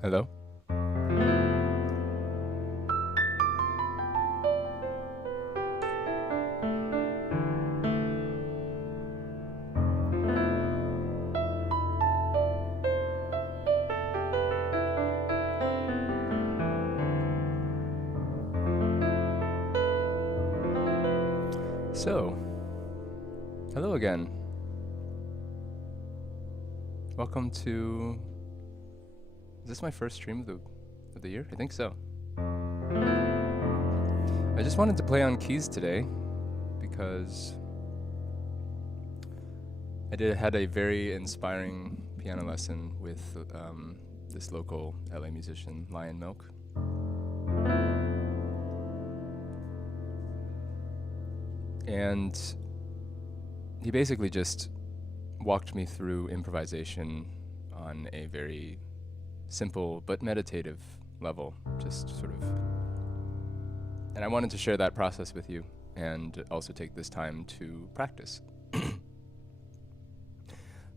Hello? So, hello again. Welcome to... Is this my first stream of the year? I think so. I just wanted to play on keys today because I had a very inspiring piano lesson with this local LA musician, Lionmilk. And he basically just walked me through improvisation on a very simple but meditative level, just sort of. And I wanted to share that process with you and also take this time to practice. So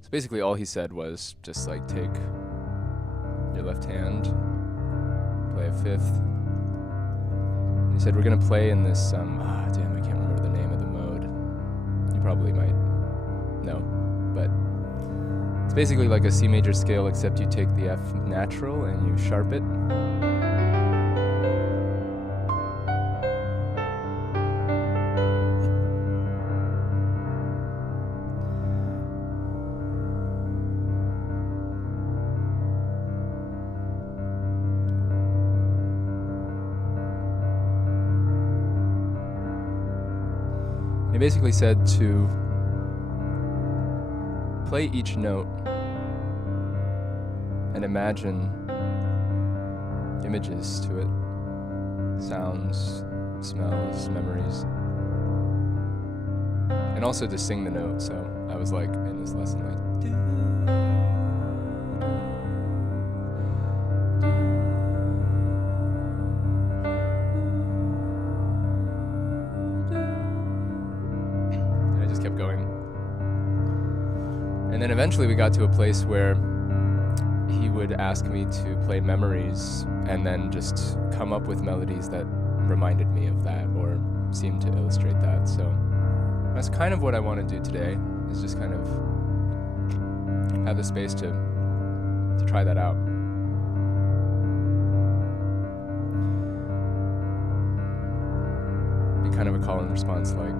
basically all he said was just like take your left hand, play a fifth. And he said we're gonna play in this, damn, I can't remember the name of the mode. You probably might know, but it's basically like a C major scale, except you take the F natural and you sharp it. He basically said to play each note and imagine images to it, sounds, smells, memories, and also to sing the note. So I was like in this lesson like and I just kept going. And then eventually we got to a place where he would ask me to play memories and then just come up with melodies that reminded me of that or seemed to illustrate that. So that's kind of what I want to do today, is just kind of have the space to try that out. Be kind of a call and response like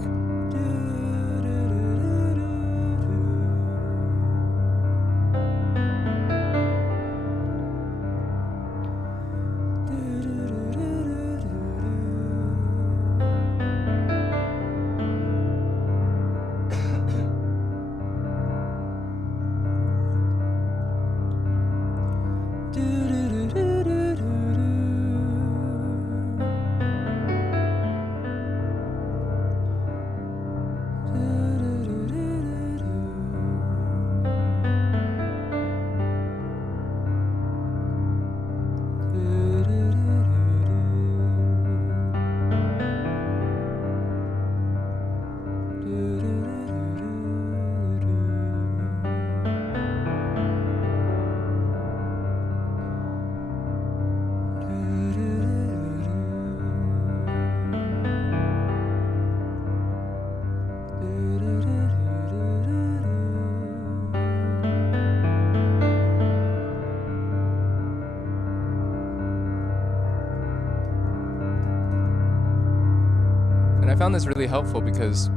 I found this really helpful because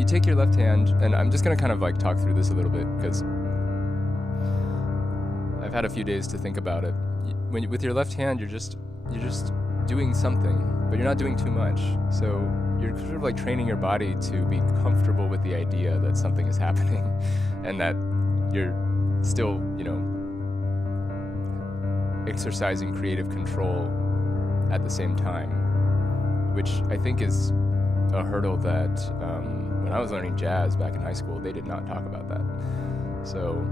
you take your left hand, and I'm just gonna kind of like talk through this a little bit because I've had a few days to think about it. With your left hand, you're just doing something, but you're not doing too much. So you're sort of like training your body to be comfortable with the idea that something is happening, and that you're still, exercising creative control at the same time, which I think is a hurdle that when I was learning jazz back in high school, they did not talk about that. So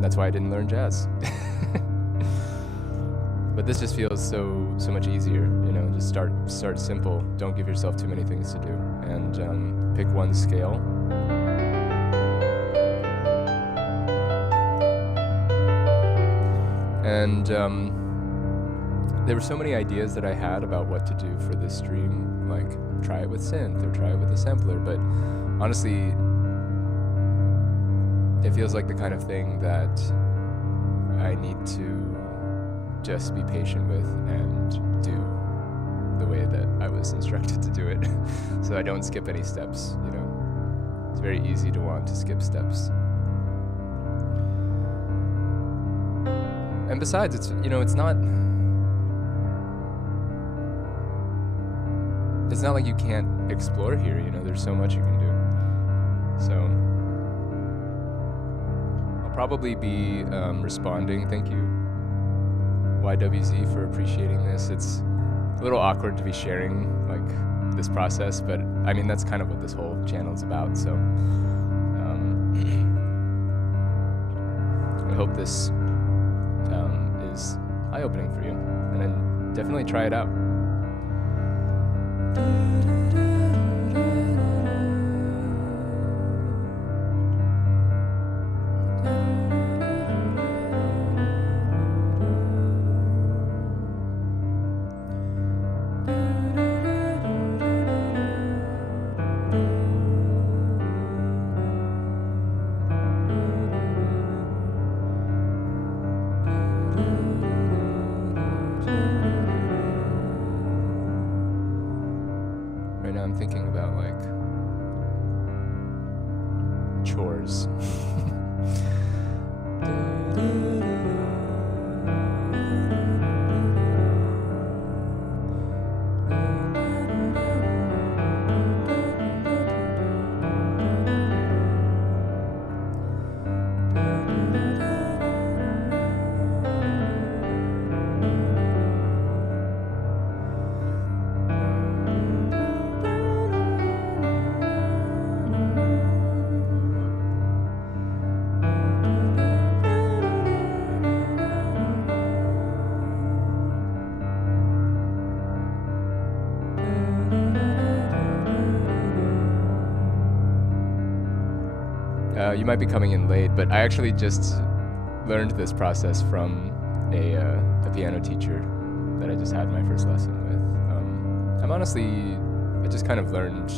that's why I didn't learn jazz. But this just feels so much easier, just start simple. Don't give yourself too many things to do, and pick one scale. And there were so many ideas that I had about what to do for this stream, like try it with synth or try it with a sampler, but honestly, it feels like the kind of thing that I need to just be patient with and do the way that I was instructed to do it. So I don't skip any steps, you know. It's very easy to want to skip steps. And besides, it's, you know, it's not like you can't explore here, you know, there's so much you can do. So I'll probably be responding. Thank you, YWZ, for appreciating this. It's a little awkward to be sharing like this process, but I mean, that's kind of what this whole channel is about. So I hope this is eye-opening for you, and then definitely try it out. Right now I'm thinking about like chores. You might be coming in late, but I actually just learned this process from a piano teacher that I just had my first lesson with. I just kind of learned.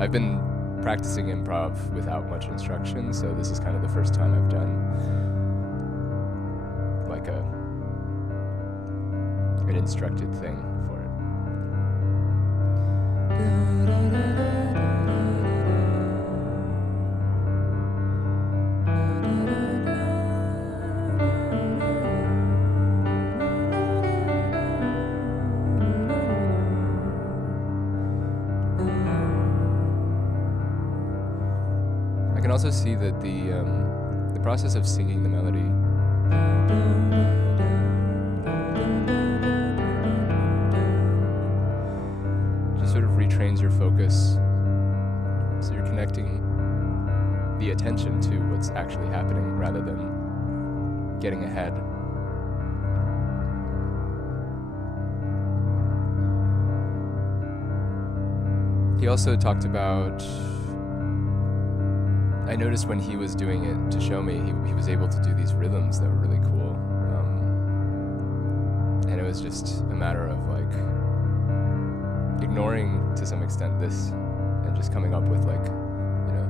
I've been practicing improv without much instruction, so this is kind of the first time I've done like an instructed thing for it. I can also see that the process of singing the melody just sort of retrains your focus, so you're connecting the attention to what's actually happening rather than getting ahead. He also talked about, I noticed when he was doing it to show me, he was able to do these rhythms that were really cool. And it was just a matter of like ignoring to some extent this and just coming up with like, you know.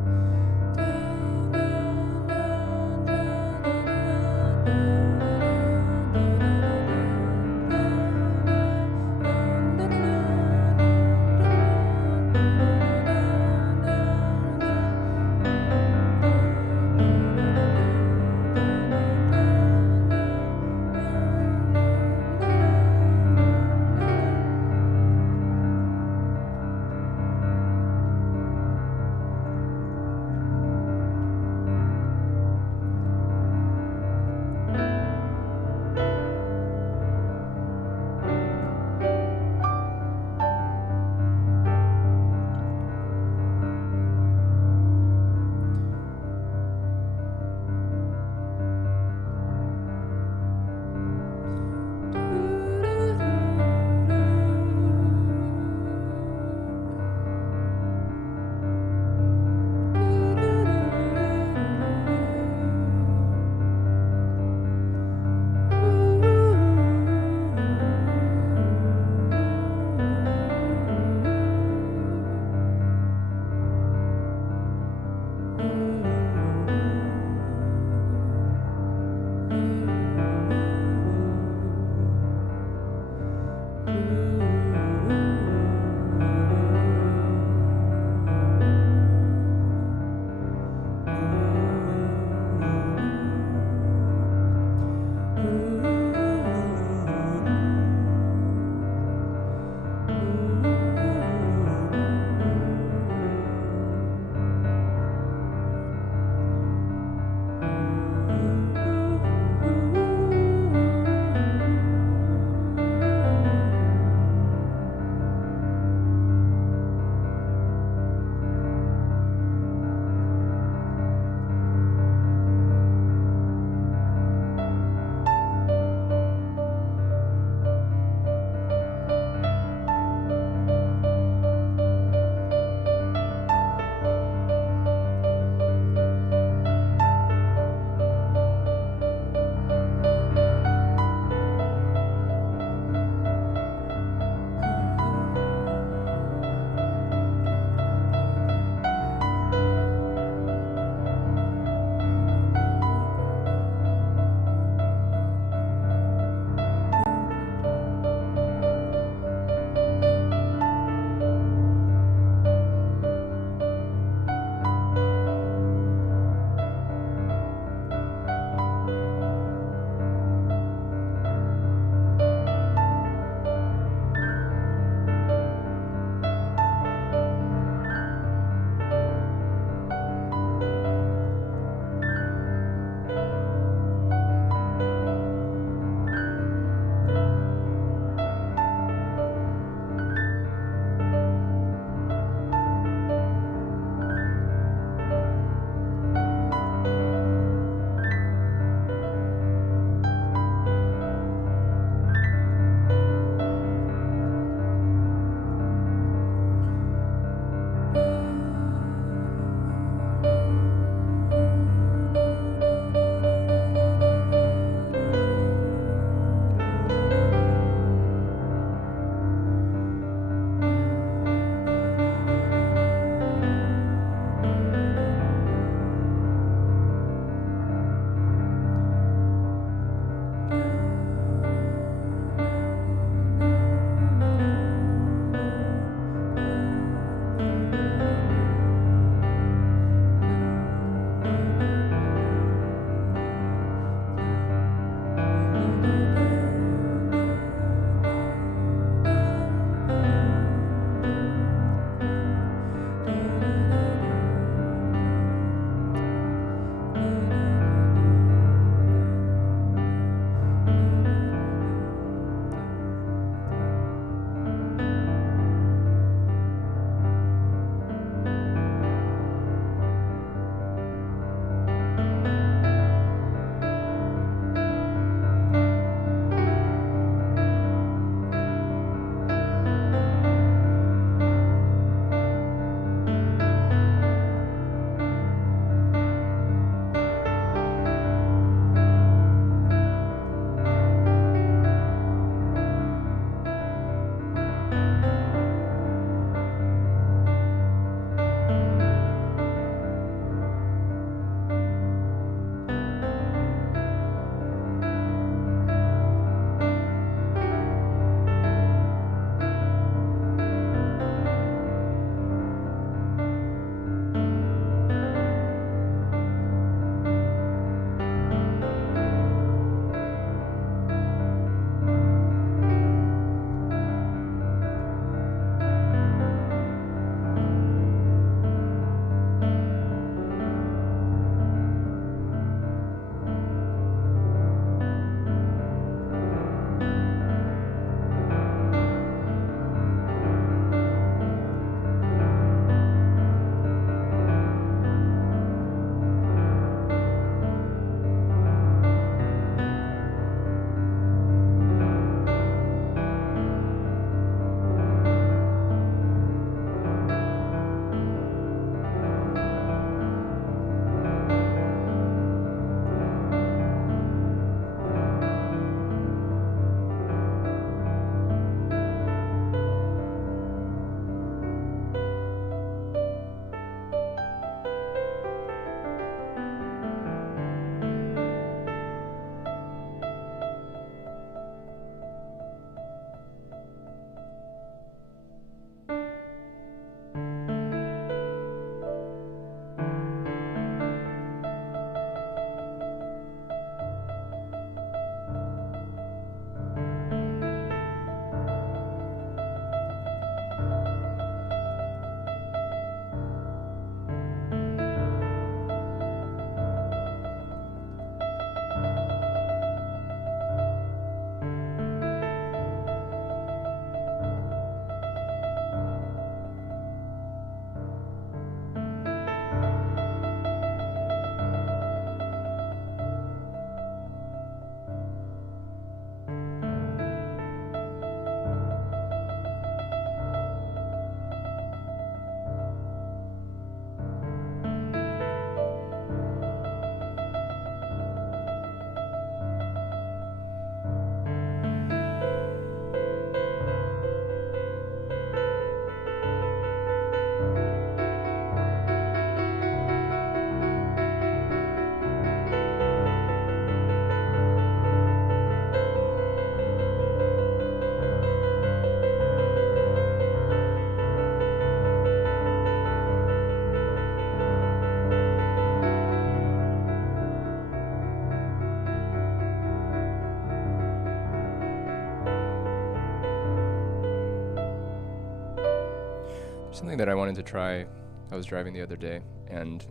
something that I wanted to try. I was driving the other day, and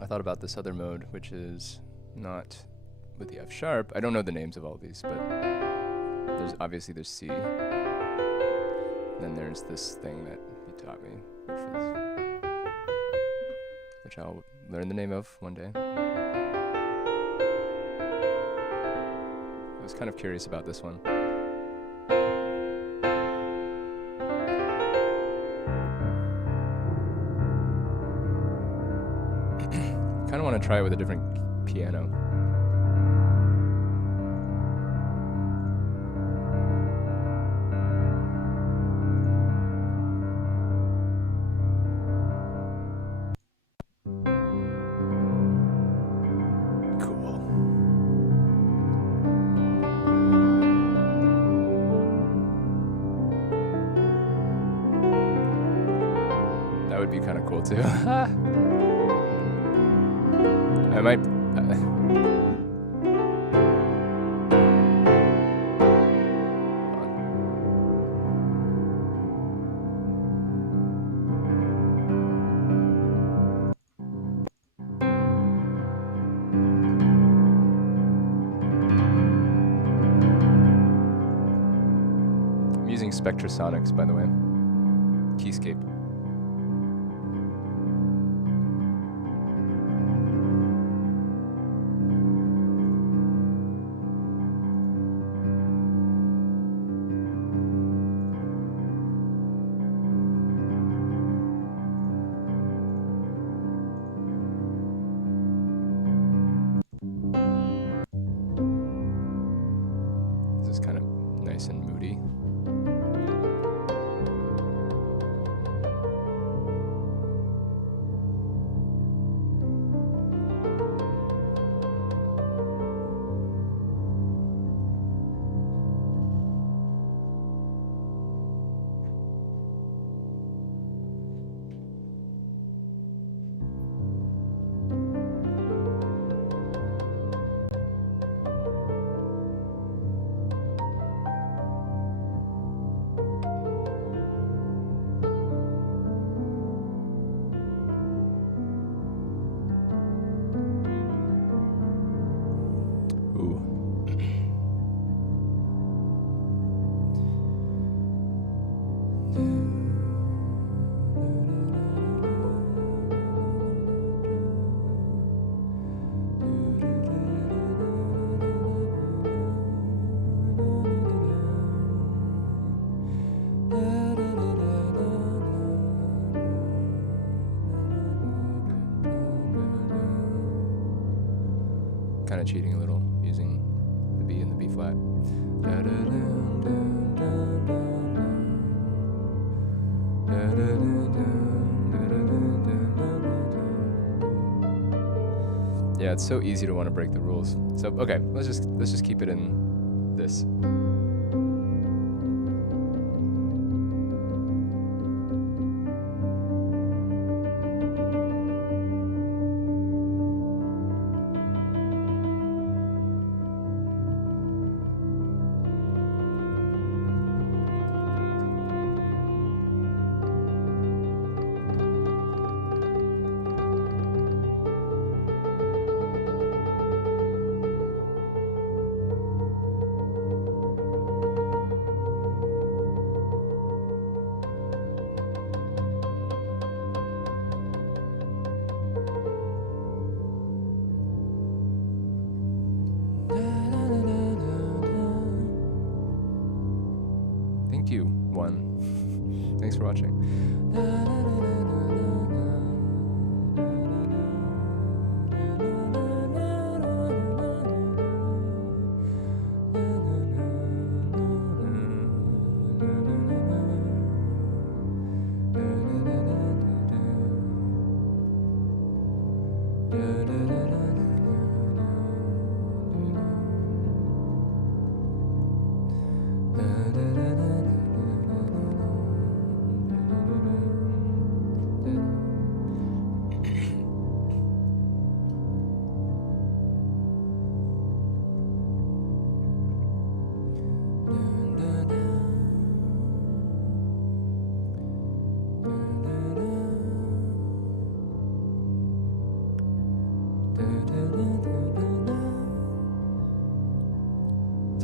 I thought about this other mode, which is not with the F sharp. I don't know the names of all these, but there's C. Then there's this thing that he taught me, which I'll learn the name of one day. I was kind of curious about this one. Kind of want to try it with a different piano. Cool. That would be kind of cool too. I might. I'm using Spectrasonics, by the way. Keyscape. This is kind of nice and moody. Kind of cheating a little, using the B and the B flat. Yeah, it's so easy to want to break the rules. So okay, let's just keep it in this. Thank you, one. Thanks for watching.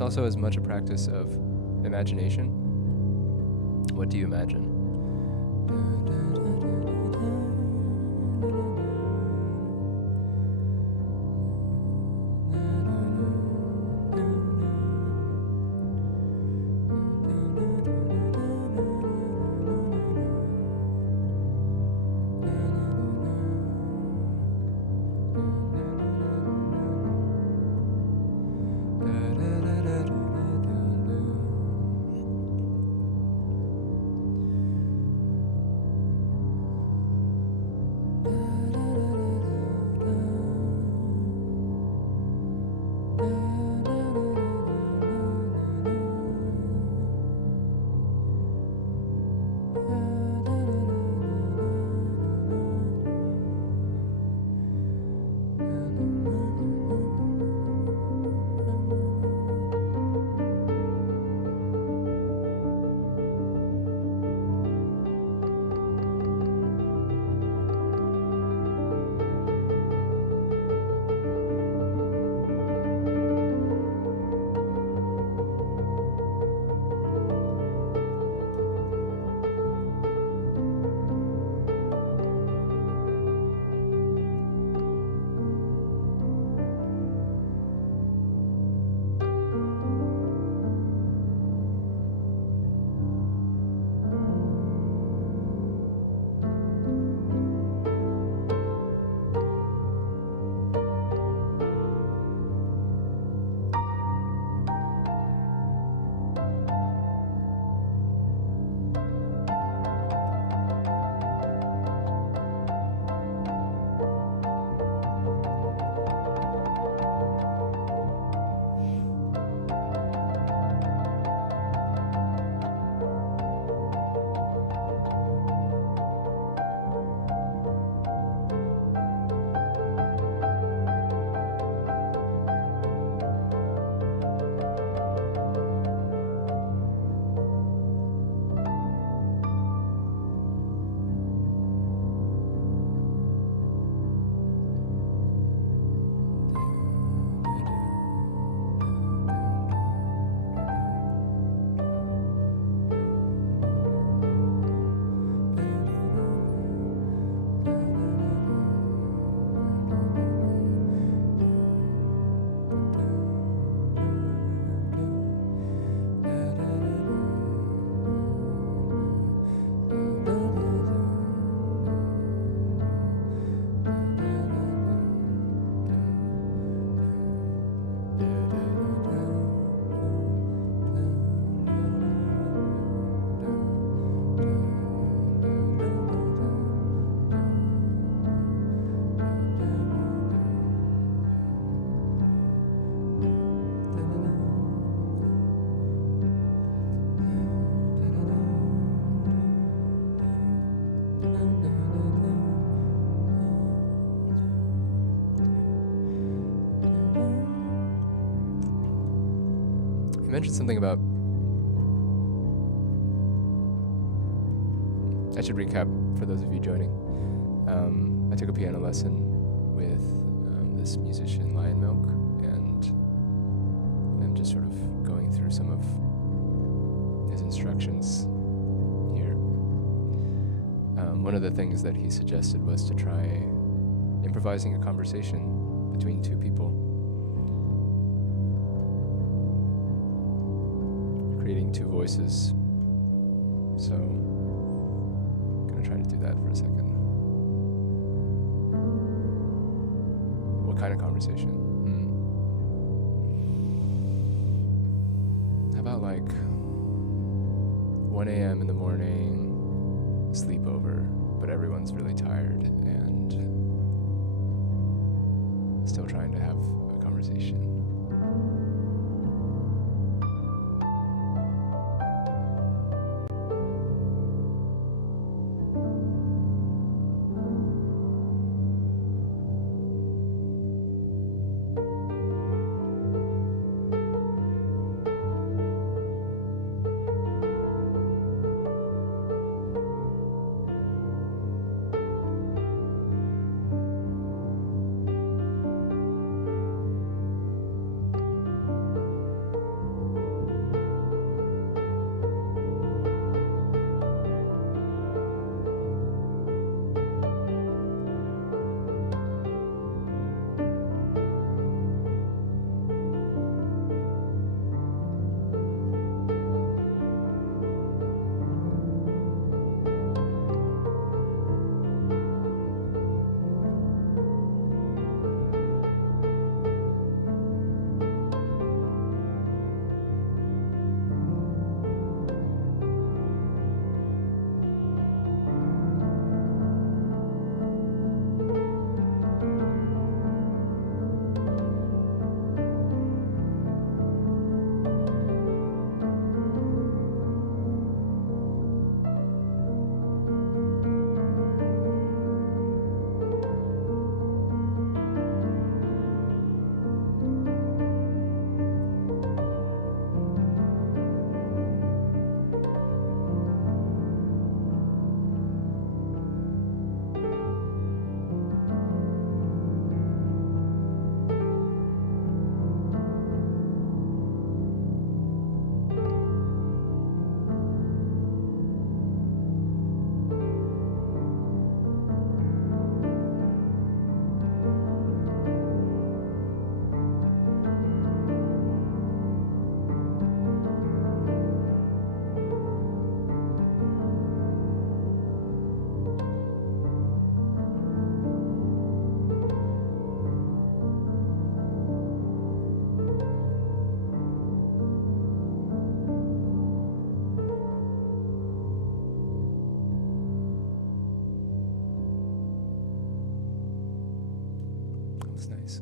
also as much a practice of imagination. What do you imagine? Mentioned something about, I should recap for those of you joining. I took a piano lesson with this musician Lionmilk, and I'm just sort of going through some of his instructions here. One of the things that he suggested was to try improvising a conversation between two people. Creating two voices. So, I'm gonna try to do that for a second. What kind of conversation? How about like 1 a.m. in the morning, sleepover, but everyone's really tired and still trying to have a conversation. looks nice.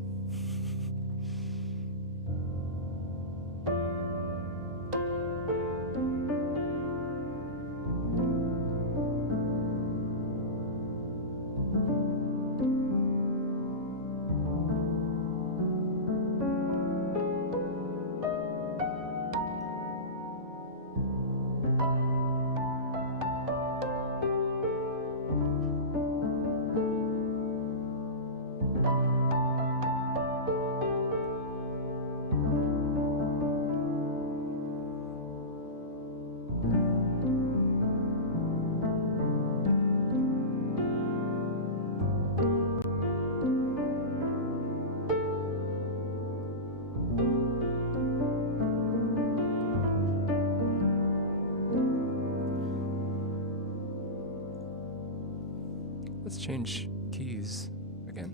Let's change keys again.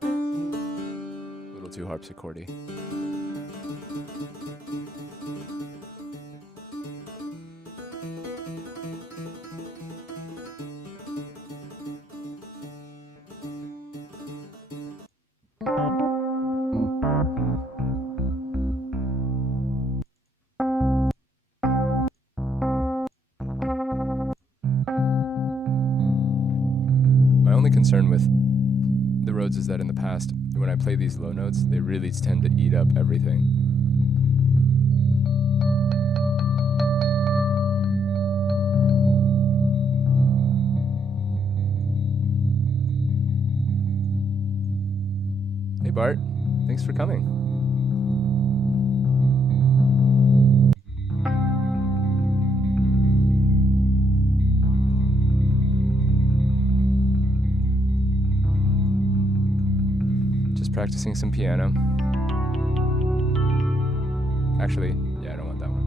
A little too harpsichordy. My only concern with the Rhodes is that in the past, when I play these low notes, they really tend to eat up everything. Hey Bart, thanks for coming. Practicing some piano. Actually, yeah, I don't want that one.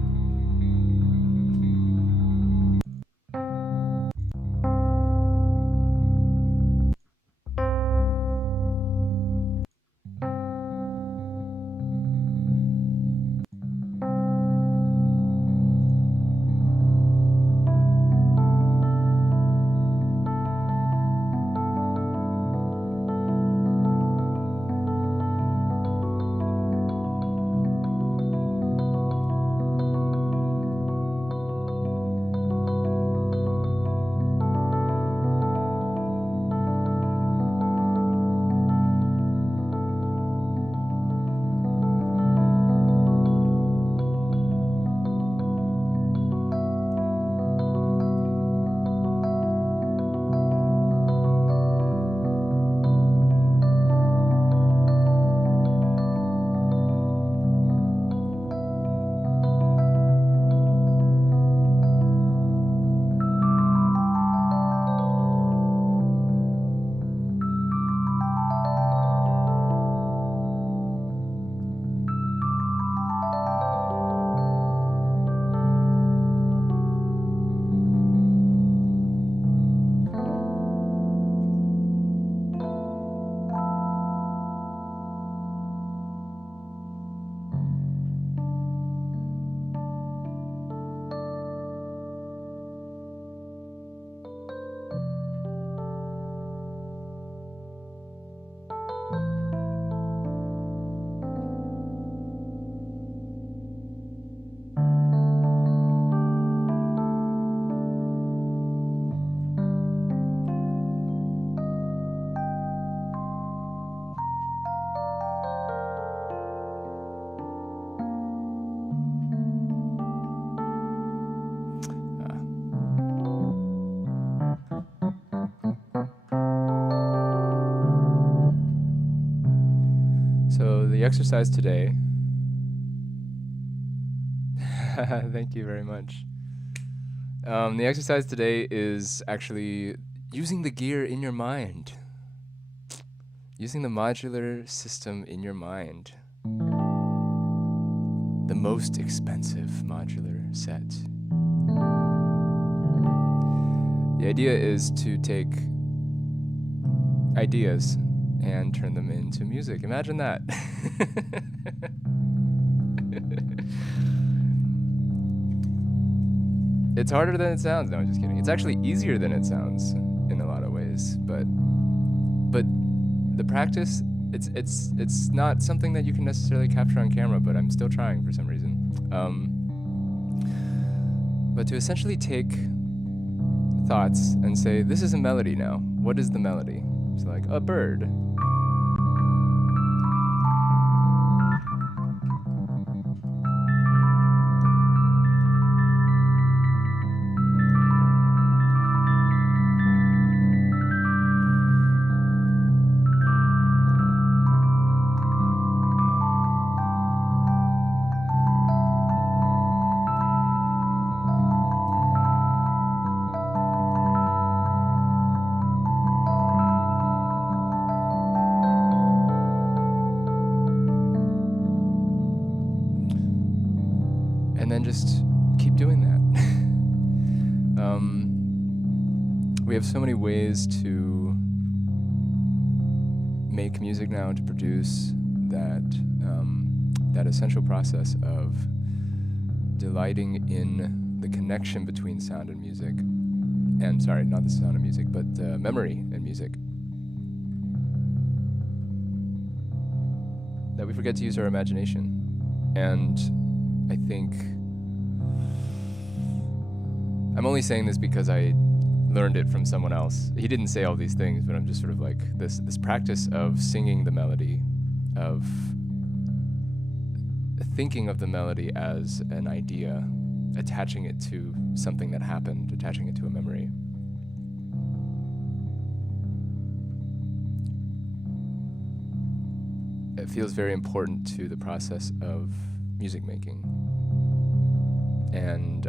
So the exercise today, thank you very much. The exercise today is actually using the gear in your mind. Using the modular system in your mind. The most expensive modular set. The idea is to take ideas and turn them into music. Imagine that. It's harder than it sounds. No, I'm just kidding. It's actually easier than it sounds in a lot of ways. But the practice, it's not something that you can necessarily capture on camera. But I'm still trying for some reason. But to essentially take thoughts and say, this is a melody now. What is the melody? It's like a bird. And then just keep doing that. We have so many ways to make music now, to produce that that essential process of delighting in the connection between sound and music. And sorry, not the sound of music, but memory and music. That we forget to use our imagination. And I think I'm only saying this because I learned it from someone else. He didn't say all these things, but I'm just sort of like this practice of singing the melody, of thinking of the melody as an idea, attaching it to something that happened, attaching it to a memory. It feels very important to the process of music making. And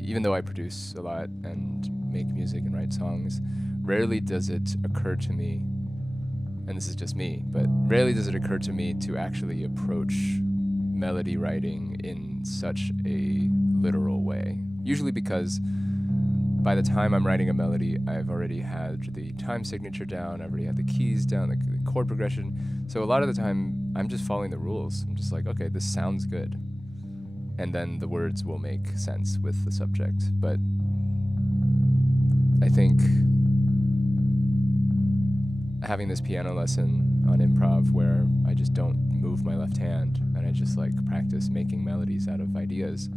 even though I produce a lot and make music and write songs, rarely does it occur to me, and this is just me, but rarely does it occur to me to actually approach melody writing in such a literal way. Usually because by the time I'm writing a melody, I've already had the time signature down, I've already had the keys down, the chord progression. So a lot of the time, I'm just following the rules. I'm just like, okay, this sounds good. And then the words will make sense with the subject. But I think having this piano lesson on Improv where I just don't move my left hand and I just like practice making melodies out of ideas,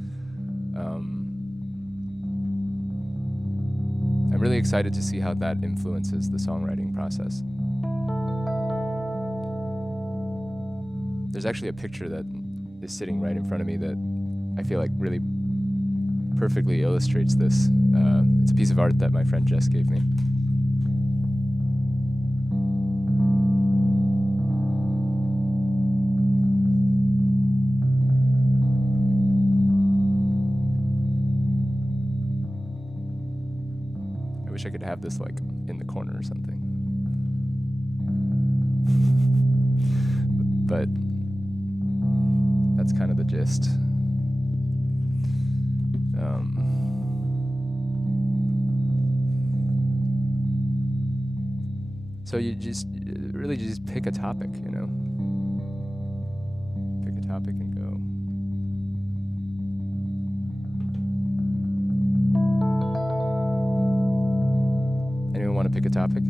I'm really excited to see how that influences the songwriting process. There's actually a picture that is sitting right in front of me that I feel like really perfectly illustrates this. It's a piece of art that my friend Jess gave me. I wish I could have this like in the corner or something. But that's kind of the gist. So you really just pick a topic, you know? Pick a topic and go. Anyone want to pick a topic?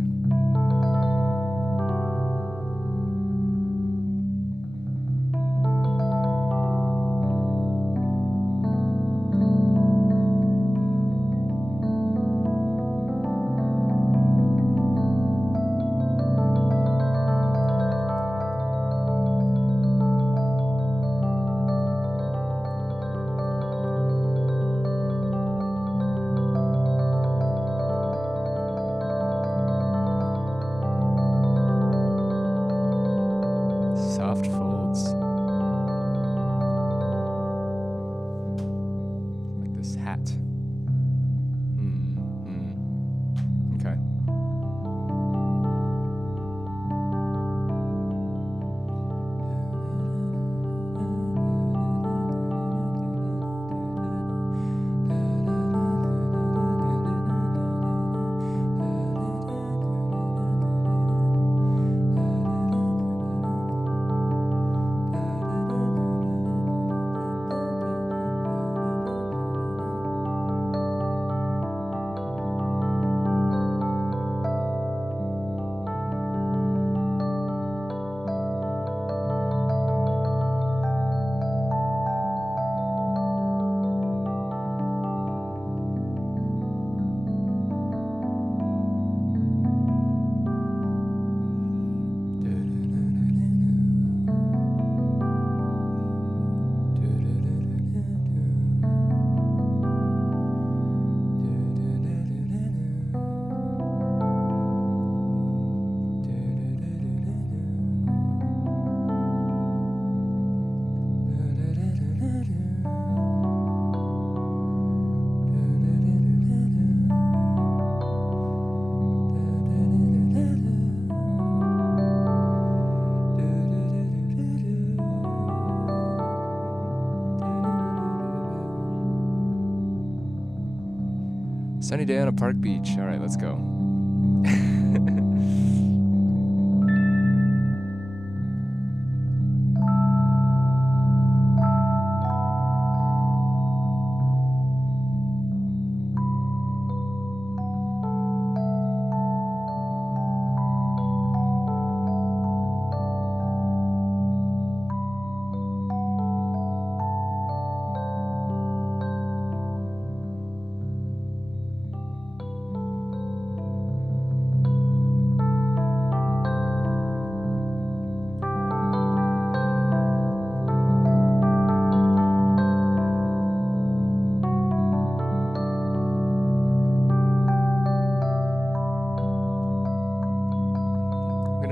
Sunny day on a park beach. All right, let's go.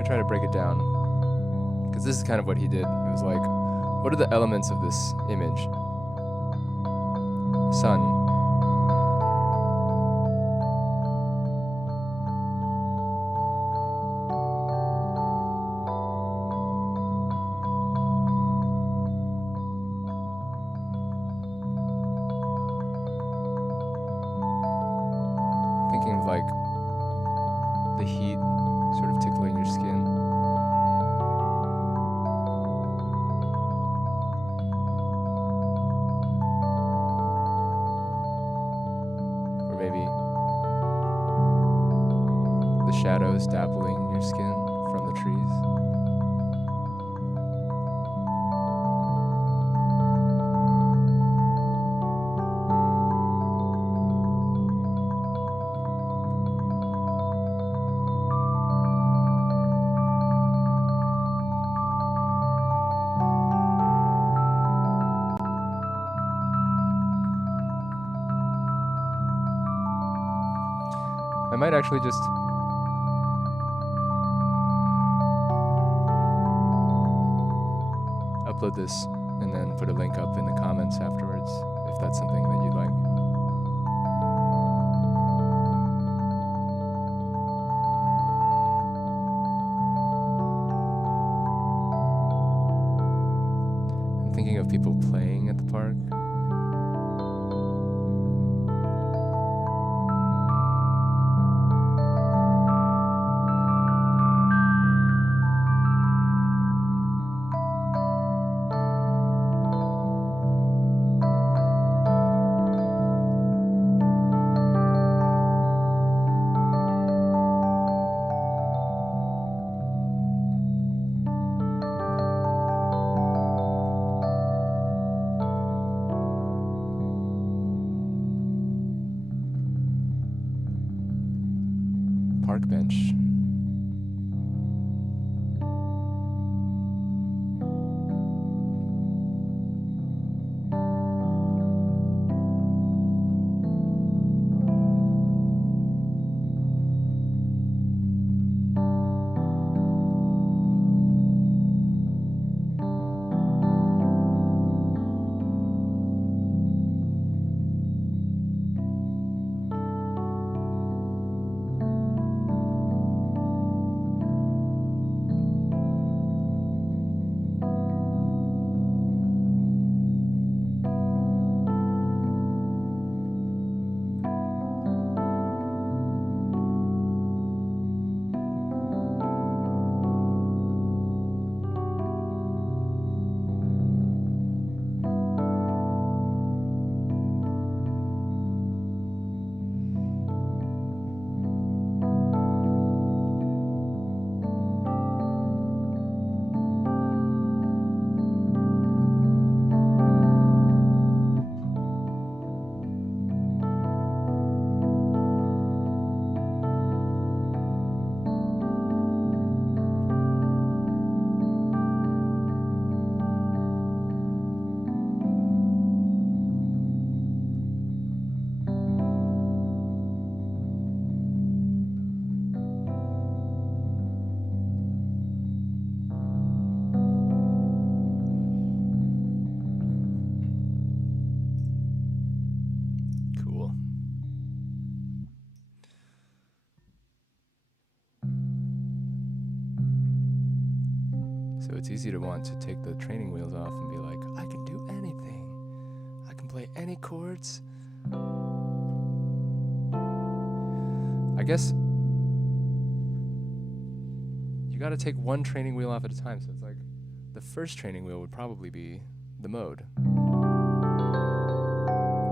Try to break it down, because this is kind of what he did. It was like, what are the elements of this image? Sun. Thinking of like the heat sort of tickling your skin. Or maybe the shadows dappling your skin from the trees. I might actually just upload this and then put a link up in the comments afterwards, if that's something that you'd like. I'm thinking of people playing at the park. Park bench. So it's easy to want to take the training wheels off and be like, I can do anything. I can play any chords. I guess you got to take one training wheel off at a time. So it's like the first training wheel would probably be the mode.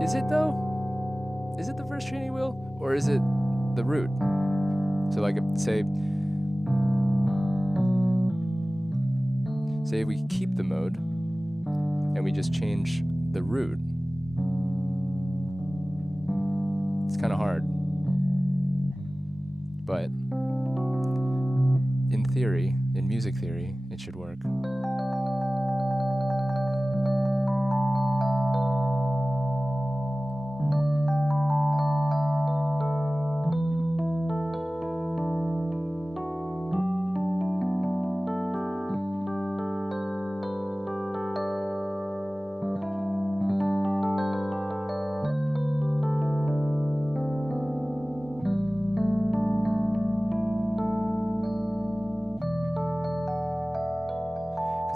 Is it though? Is it the first training wheel or is it the root? So like say we keep the mode and we just change the root. It's kind of hard. But in theory, in music theory, it should work.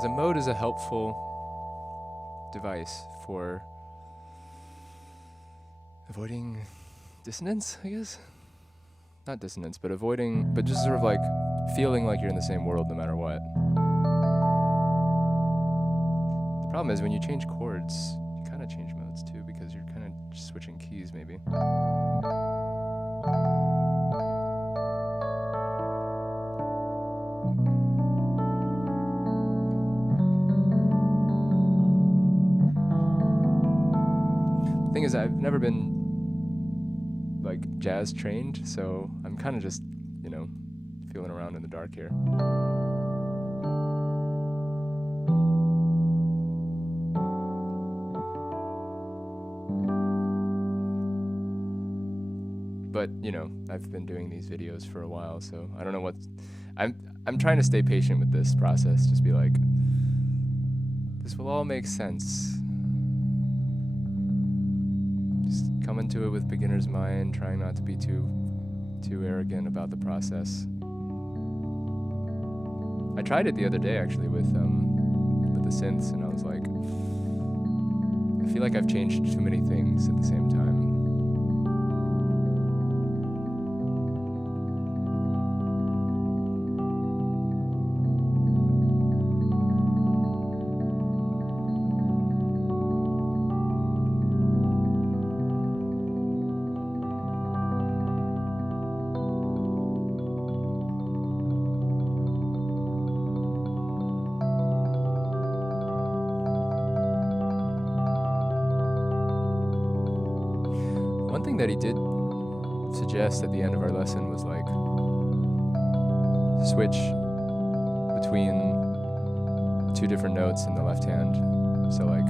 A mode is a helpful device for avoiding dissonance, I guess. Not dissonance, but but just sort of like feeling like you're in the same world no matter what. The problem is when you change chords, you kind of change modes too, because you're kind of switching keys maybe. Thing is, I've never been like jazz trained, so I'm kind of just, feeling around in the dark here. But, I've been doing these videos for a while, so I don't know I'm trying to stay patient with this process, just be like, this will all make sense. Come into it with beginner's mind, trying not to be too arrogant about the process. I tried it the other day actually with the synths, and I was like, I feel like I've changed too many things at the same time. One thing that he did suggest at the end of our lesson was like switch between two different notes in the left hand. So like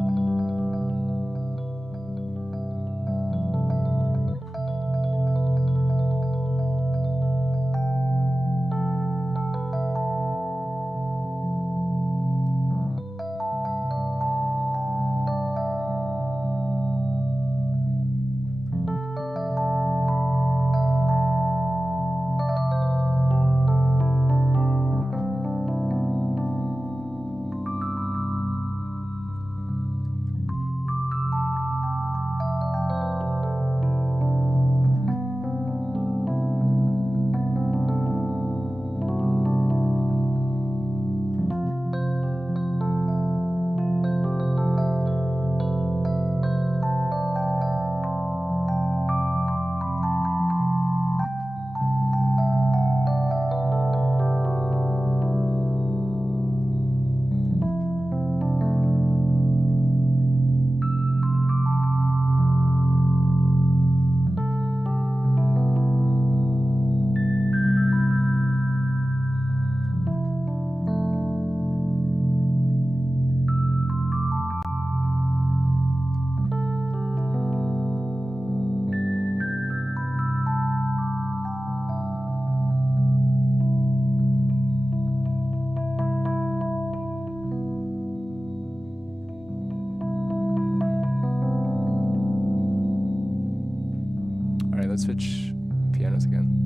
let's switch pianos again.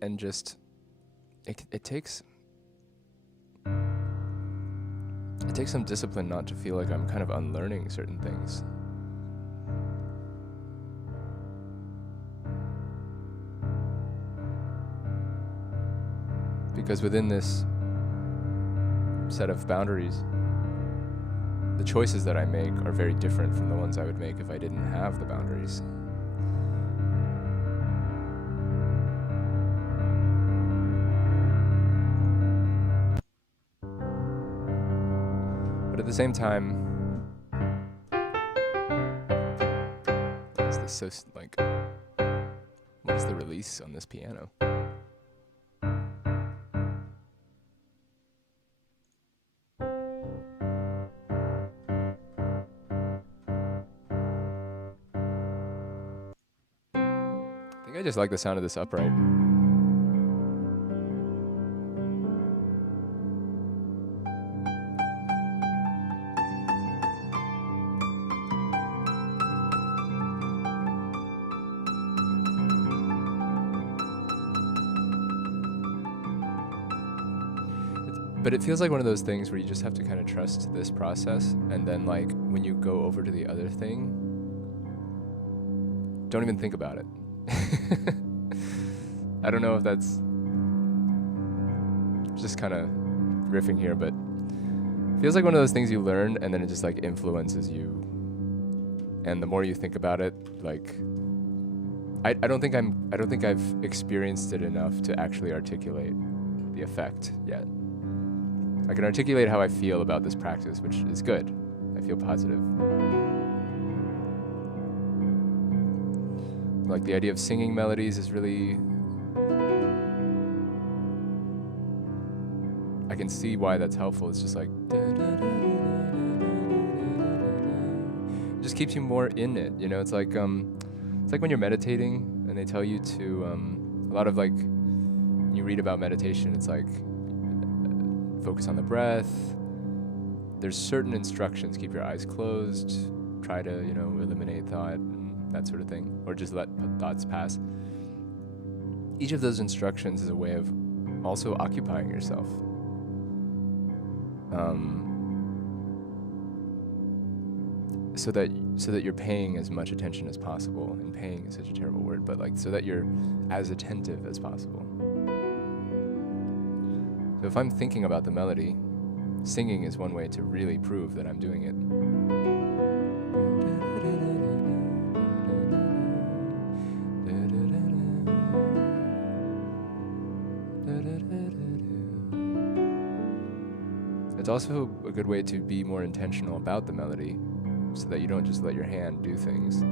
and just it takes some discipline not to feel like I'm kind of unlearning certain things. Because within this set of boundaries, the choices that I make are very different from the ones I would make if I didn't have the boundaries. But at the same time, is this so like, what is the release on this piano? I think I just like the sound of this upright. But it feels like one of those things where you just have to kind of trust this process, and then like when you go over to the other thing, don't even think about it. I don't know if that's just kind of riffing here, but it feels like one of those things you learn and then it just like influences you. And the more you think about it, like I don't think I've experienced it enough to actually articulate the effect yet. I can articulate how I feel about this practice, which is good. I feel positive. Like the idea of singing melodies is really, I can see why that's helpful. It's just like, it just keeps you more in it. You know, it's like when you're meditating and they tell you to, a lot of like, when you read about meditation, it's like, focus on the breath. There's certain instructions. Keep your eyes closed. Try to, eliminate thought and that sort of thing. Or just let thoughts pass. Each of those instructions is a way of also occupying yourself. So that you're paying as much attention as possible. And paying is such a terrible word, but like so that you're as attentive as possible. So if I'm thinking about the melody, singing is one way to really prove that I'm doing it. It's also a good way to be more intentional about the melody so that you don't just let your hand do things,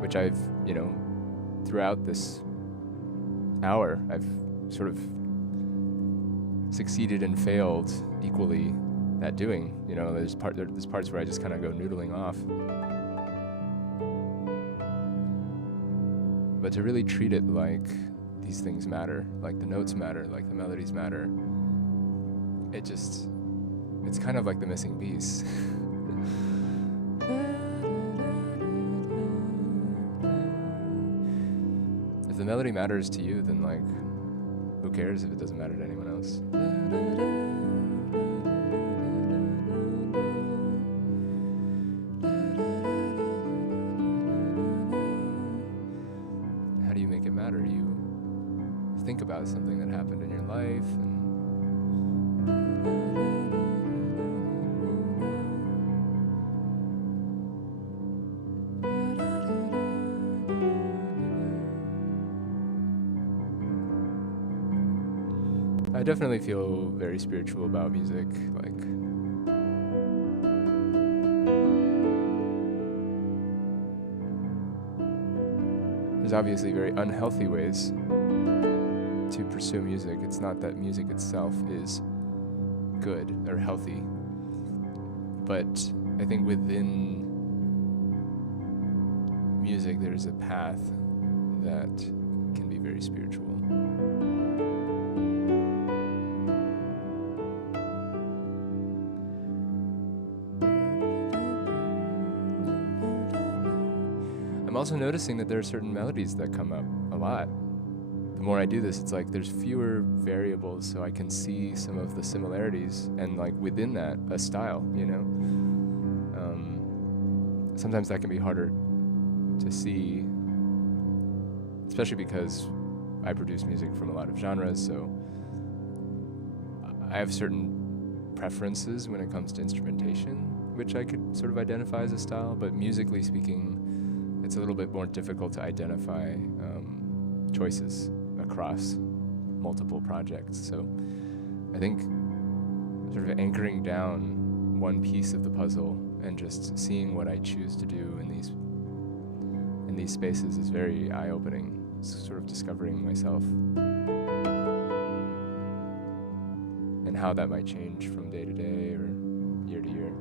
which I've, throughout this hour, I've sort of succeeded and failed equally at doing. There's parts where I just kind of go noodling off. But to really treat it like these things matter, like the notes matter, like the melodies matter, it's kind of like the missing piece. If the melody matters to you, then like, who cares if it doesn't matter to anyone else? How do you make it matter? You think about something that happened in your life, I definitely feel very spiritual about music. Like, there's obviously very unhealthy ways to pursue music. It's not that music itself is good or healthy, but I think within music there's a path that can be very spiritual. I'm also noticing that there are certain melodies that come up a lot. the more I do this, it's like there's fewer variables, so I can see some of the similarities, and like within that, a style, you know? Sometimes that can be harder to see, especially because I produce music from a lot of genres, so I have certain preferences when it comes to instrumentation, which I could sort of identify as a style, but musically speaking, it's a little bit more difficult to identify choices across multiple projects. So I think sort of anchoring down one piece of the puzzle and just seeing what I choose to do in these spaces is very eye-opening. It's sort of discovering myself and how that might change from day to day or year to year.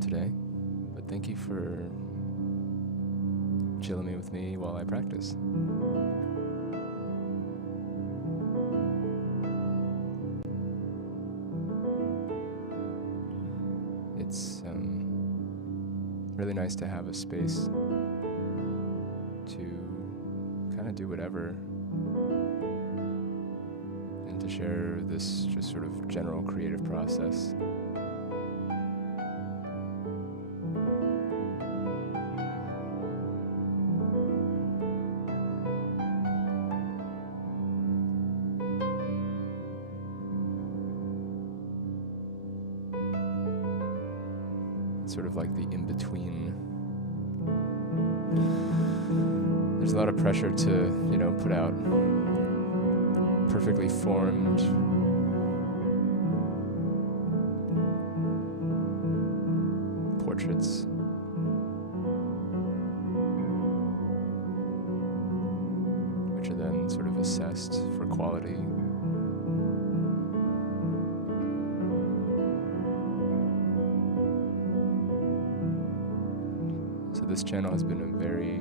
today, but thank you for chilling with me while I practice. It's really nice to have a space to kind of do whatever and to share this just sort of general creative process. Sort of like the in-between. There's a lot of pressure to, put out perfectly formed portraits. Which are then sort of assessed for quality. This channel has been a very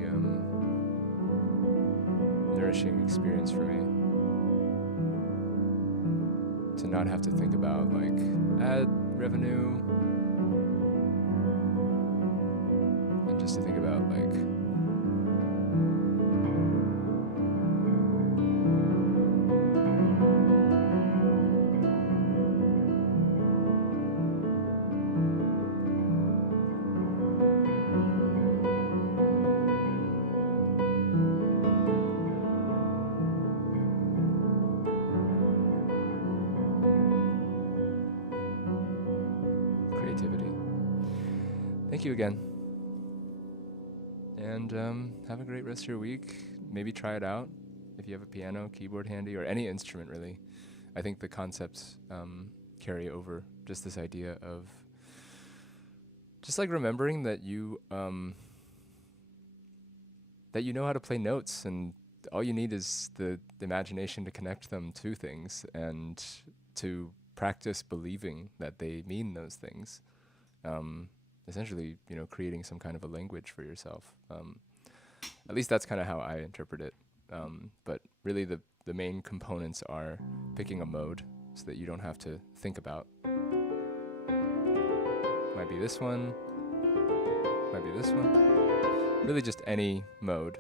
nourishing experience for me. To not have to think about like ad revenue, and just to think about like creativity. Thank you again. And have a great rest of your week. Maybe try it out if you have a piano, keyboard handy, or any instrument really. I think the concepts carry over. Just this idea of just like remembering that you know how to play notes, and all you need is the imagination to connect them to things and to practice believing that they mean those things. Essentially, creating some kind of a language for yourself. At least that's kind of how I interpret it. But really the main components are picking a mode so that you don't have to think about. Might be this one, might be this one. Really just any mode.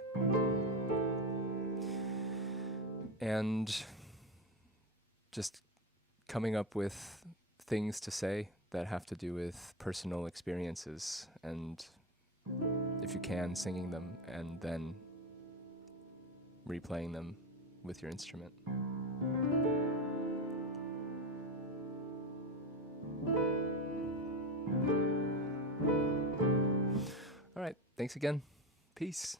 And just coming up with things to say that have to do with personal experiences, and if you can, singing them and then replaying them with your instrument. All right, thanks again. Peace.